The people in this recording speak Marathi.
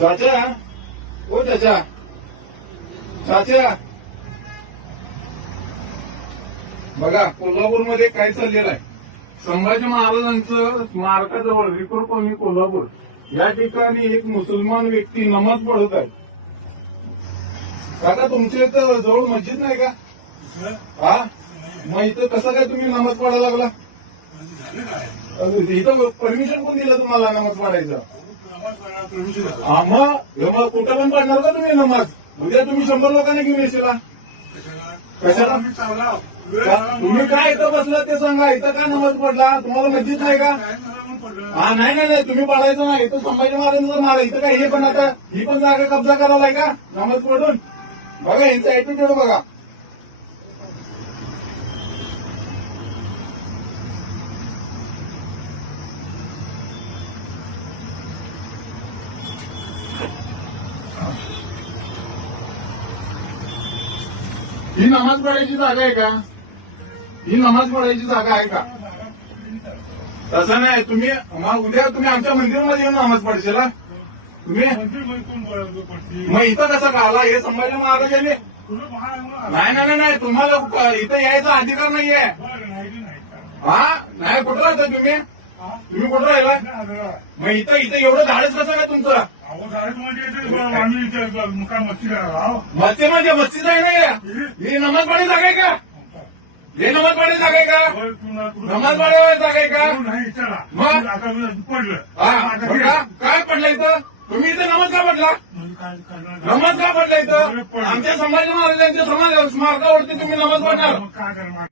चाचा ओ चाचा. चाचा. बघा कोल्हापूरमध्ये काय चाललेलं आहे? संभाजी महाराजांचं स्मारकाजवळ कॉलनी कोल्हापूर. या ठिकाणी एक मुसलमान व्यक्ती नमाज पढत आहे. काका तुमच्या इथं जवळ मस्जिद नाही का? हा? मग इथं कसं काय तुम्ही नमाज पडायला लागला? इथं परमिशन कोण दिलं तुम्हाला नमाज पडायचं मग? हे मग कुठं पण पडणार का तुम्ही नमाज? उद्या तुम्ही शंभर लोकांना घेऊन येशील. कशाला? तुम्ही काय इथं बसला ते सांगा. इथं काय नमाज पडला? तुम्हाला मस्जिद नाही का? हा नाही नाही नाही. तुम्ही पडायचं नाही. इथं संभाजी महाराजांचं मारा इथं काय? हे पण आता ही पण जागा कब्जा करावा का? नमाज पडून? बघा यांचा ऍटिट्यूड बघा. ही नमाज पडायची जागा आहे का? ही नमाज पडायची जागा आहे का? तसं नाही तुम्ही मग उद्या तुम्ही आमच्या मंदिरामध्ये येऊन नमाज पडशील तुम्ही? मग इथं कसं का आला हे संभाजी महाराजांनी नाही नाही नाही, नाही तुम्हाला इथं यायचा अधिकार नाहीये. हा? नाही कुठं राहता तुम्ही? तुम्ही कुठं राहिला? मग इथं इथं एवढं झाडच कसं काय तुमचं? मस्ती म्हणजे मस्तीच आहे ना ही? नमाज पाणी जागा आहे का? हे नमाज पाणी जागा आहे का? नमाज पाणी जागा आहे का? पडलं. हा बघा, काय पडलं इथं? तुम्ही इथं नमाज का पडला? नमाज का पडला इथं? आमच्या संभाजी महाराजांच्या समाज स्मारकावरती तुम्ही नमाज पडणार. काय करणार?